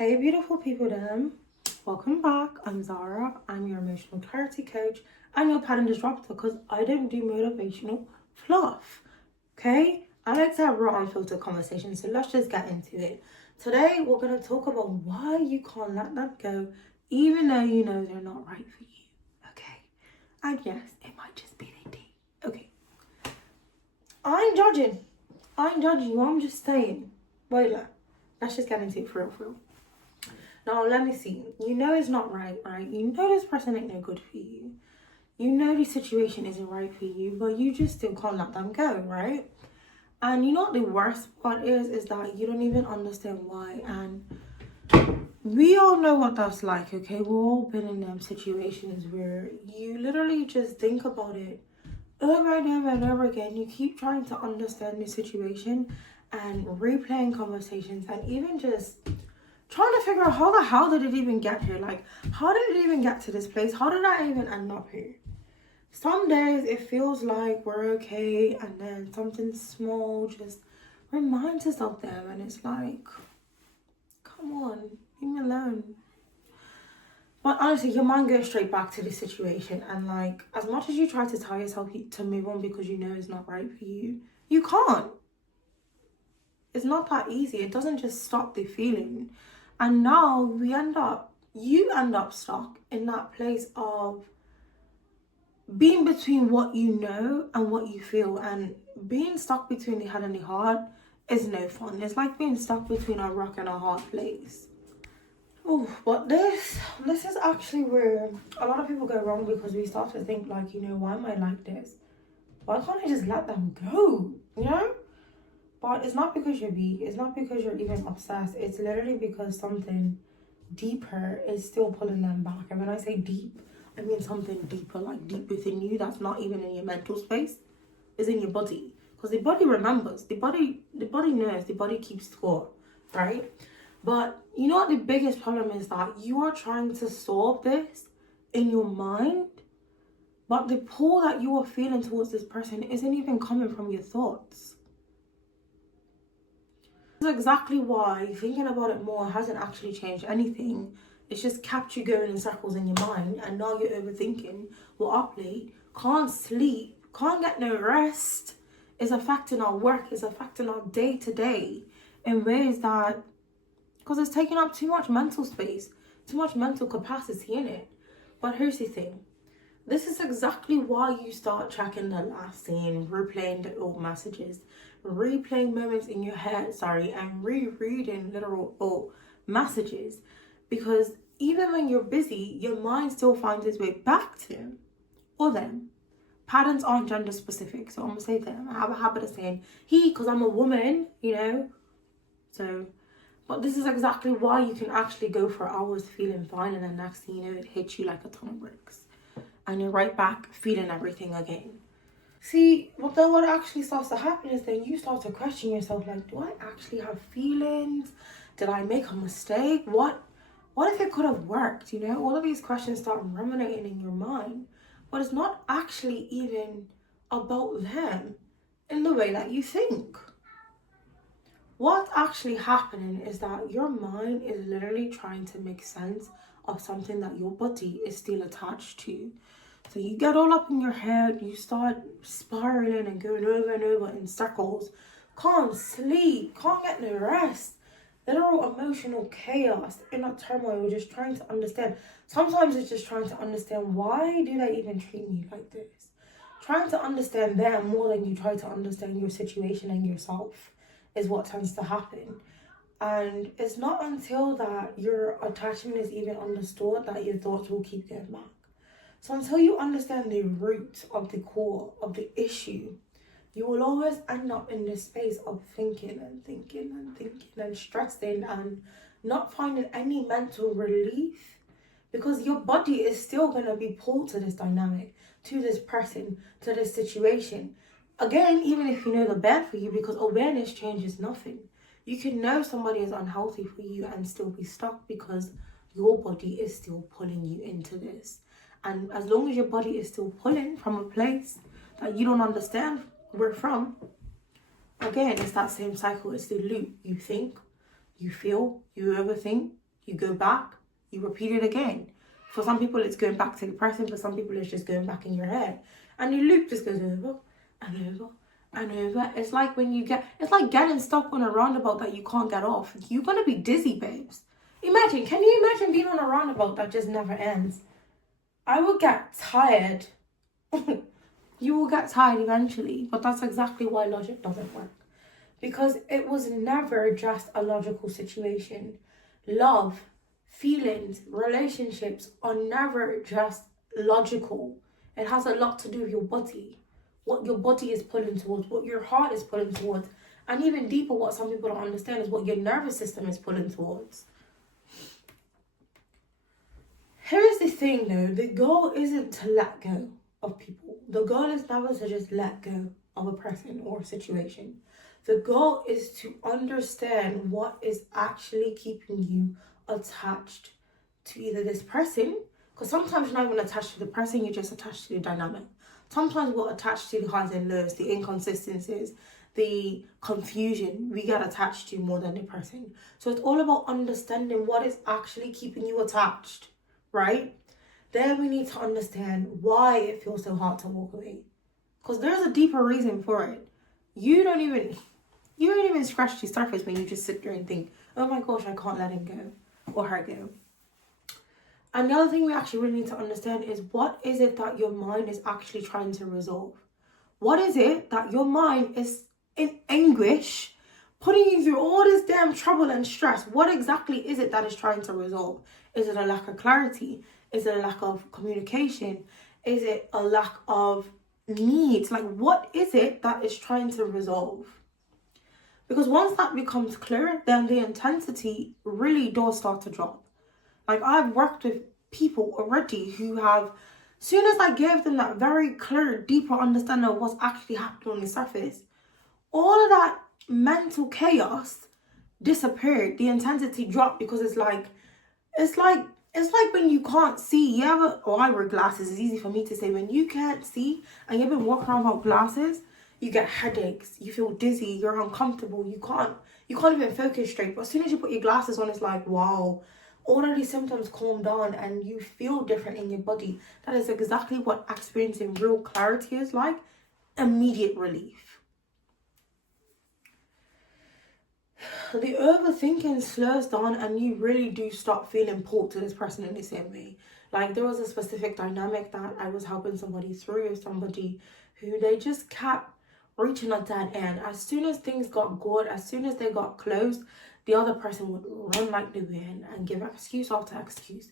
Hey beautiful people them, welcome back. I'm Zara. I'm your emotional clarity coach and your pattern disruptor because I don't do motivational fluff. Okay? I like to have raw unfiltered conversations, so let's just get into it. Today we're gonna talk about why you can't let them go even though you know they're not right for you. Okay? And yes, it might just be they do. Okay. I ain't judging you, I'm just saying. Wait, let's just get into it for real. Now, let me see. You know it's not right? You know this person ain't no good for you. You know this situation isn't right for you, but you just still can't let them go, right? And you know what the worst part is that you don't even understand why. And we all know what that's like, okay? We've all been in them situations where you literally just think about it over and over and over again. You keep trying to understand the situation and replaying conversations and even just trying to figure out how the hell did it even get here? Like, how did it even get to this place? How did I even end up here? Some days it feels like we're okay, and then something small just reminds us of them, and it's like, come on, leave me alone. But honestly, your mind goes straight back to the situation, and like, as much as you try to tell yourself to move on because you know it's not right for you, you can't. It's not that easy. It doesn't just stop the feeling. And now you end up stuck in that place of being between what you know and what you feel. And being stuck between the head and the heart is no fun. It's like being stuck between a rock and a hard place. Oh, but this is actually where a lot of people go wrong, because we start to think like, why am I like this? Why can't I just let them go? But it's not because you're weak. It's not because you're even obsessed. It's literally because something deeper is still pulling them back. And when I say deep, I mean something deeper, like deep within you, that's not even in your mental space. It's in your body. Because the body remembers. The body knows. The body keeps score, right? But you know what the biggest problem is? That you are trying to solve this in your mind, but the pull that you are feeling towards this person isn't even coming from your thoughts. This is exactly why thinking about it more hasn't actually changed anything. It's just kept you going in circles in your mind, and now you're overthinking. We're up late, can't sleep, can't get no rest. It's affecting our work, it's affecting our day to day in ways that, because it's taking up too much mental space, too much mental capacity in it. But here's the thing. This is exactly why you start tracking the last scene, replaying the old messages, replaying moments in your head, and rereading literal old messages. Because even when you're busy, your mind still finds its way back to him or them. Patterns aren't gender specific, so I'm gonna say them. I have a habit of saying he because I'm a woman, So, but this is exactly why you can actually go for hours feeling fine, and then next thing you know, it hits you like a ton of bricks. And you're right back feeling everything again. See, but then what actually starts to happen is then you start to question yourself, like, do I actually have feelings? Did I make a mistake? What if it could have worked? All of these questions start ruminating in your mind, but it's not actually even about them in the way that you think. What's actually happening is that your mind is literally trying to make sense of something that your body is still attached to. So you get all up in your head, you start spiraling and going over and over in circles. Can't sleep, can't get no rest. Literal emotional chaos, inner turmoil, just trying to understand. Sometimes it's just trying to understand, why do they even treat me like this? Trying to understand them more than you try to understand your situation and yourself is what tends to happen. And it's not until that your attachment is even understood that your thoughts will keep going back. So until you understand the root of the core of the issue, you will always end up in this space of thinking and stressing and not finding any mental relief, because your body is still going to be pulled to this dynamic, to this person, to this situation. Again, even if you know the bad for you, because awareness changes nothing. You can know somebody is unhealthy for you and still be stuck because your body is still pulling you into this. And as long as your body is still pulling from a place that you don't understand where from, again, it's that same cycle. It's the loop. You think, you feel, you overthink, You go back, you repeat it again. For some people, it's going back to the person. For some people, it's just going back in your head. And the loop just goes over and over and over. It's like it's like getting stuck on a roundabout that you can't get off. You're going to be dizzy, babes. Can you imagine being on a roundabout that just never ends? I would get tired. You will get tired eventually. But that's exactly why logic doesn't work. Because it was never just a logical situation. Love, feelings, relationships are never just logical. It has a lot to do with your body. What your body is pulling towards, what your heart is pulling towards. And even deeper, what some people don't understand is what your nervous system is pulling towards. Here's the thing though, the goal isn't to let go of people. The goal is never to just let go of a person or a situation. The goal is to understand what is actually keeping you attached to either this person, because sometimes you're not even attached to the person, you're just attached to the dynamic. Sometimes we're attached to the highs and lows, the inconsistencies, the confusion we get attached to more than the person. So it's all about understanding what is actually keeping you attached, right? Then we need to understand why it feels so hard to walk away. Because there's a deeper reason for it. You don't even scratch the surface when you just sit there and think, oh my gosh, I can't let him go or her go. And the other thing we actually really need to understand is, what is it that your mind is actually trying to resolve? What is it that your mind is in anguish, putting you through all this damn trouble and stress? What exactly is it that is trying to resolve? Is it a lack of clarity? Is it a lack of communication? Is it a lack of needs? Like, what is it that is trying to resolve? Because once that becomes clear, then the intensity really does start to drop. Like, I've worked with people already who have, soon as I gave them that very clear, deeper understanding of what's actually happening on the surface, all of that mental chaos disappeared. The intensity dropped, because it's like when you can't see. I wear glasses. It's easy for me to say, when you can't see and you've been walking around without glasses, you get headaches, you feel dizzy, you're uncomfortable, you can't even focus straight. But as soon as you put your glasses on, it's like, wow, all of these symptoms calm down and you feel different in your body. That is exactly what experiencing real clarity is like. Immediate relief. The overthinking slows down and you really do start feeling pulled to this person in the same way. Like, there was a specific dynamic that I was helping somebody through, somebody who they just kept reaching a dead end. As soon as things got good, as soon as they got close, the other person would run like the wind and give excuse after excuse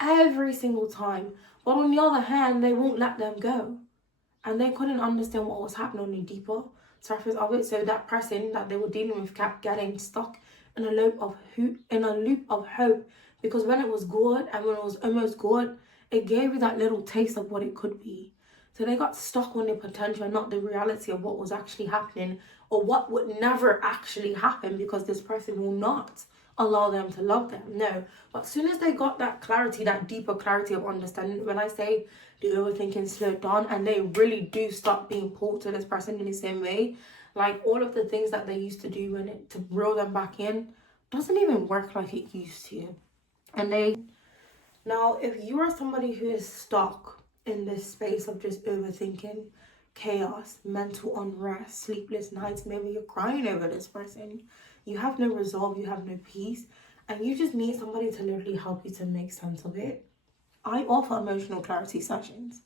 every single time. But on the other hand, they won't let them go. And they couldn't understand what was happening on the deeper surface of it. So that person that they were dealing with kept getting stuck in a loop of hope. Because when it was good and when it was almost good, it gave you that little taste of what it could be. So they got stuck on the potential, not the reality of what was actually happening, or what would never actually happen, because this person will not allow them to love them. No. But as soon as they got that clarity, that deeper clarity of understanding, when I say the overthinking slowed down and they really do stop being pulled to this person in the same way, like all of the things that they used to do to reel them back in doesn't even work like it used to. Now, if you are somebody who is stuck in this space of just overthinking, chaos, mental unrest, sleepless nights, maybe you're crying over this person, you have no resolve, you have no peace, and you just need somebody to literally help you to make sense of it, I offer emotional clarity sessions.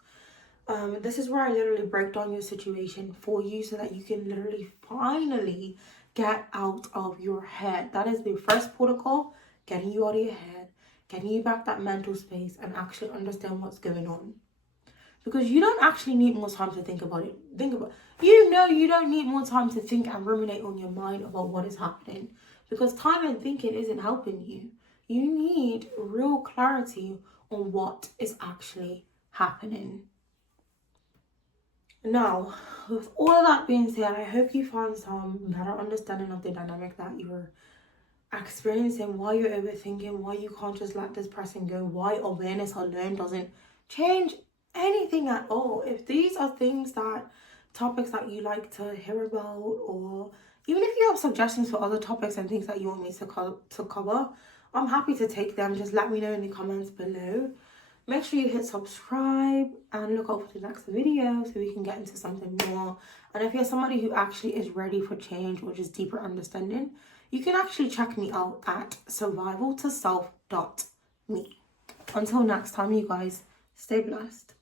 This is where I literally break down your situation for you so that you can literally finally get out of your head. That is the first protocol, getting you out of your head, getting you back that mental space and actually understand what's going on. Because you don't actually need more time to think about it. You don't need more time to think and ruminate on your mind about what is happening. Because time and thinking isn't helping you. You need real clarity on what is actually happening. Now, with all of that being said, I hope you found some better understanding of the dynamic that you're experiencing, why you're overthinking, why you can't just let this person go, why awareness alone doesn't change anything at all. If these are topics that you like to hear about, or even if you have suggestions for other topics and things that you want me to cover, I'm happy to take them. Just let me know in the comments below. Make sure you hit subscribe and look out for the next video so we can get into something more. And if you're somebody who actually is ready for change or just deeper understanding, you can actually check me out at survivaltoself.me. Until next time, you guys, stay blessed.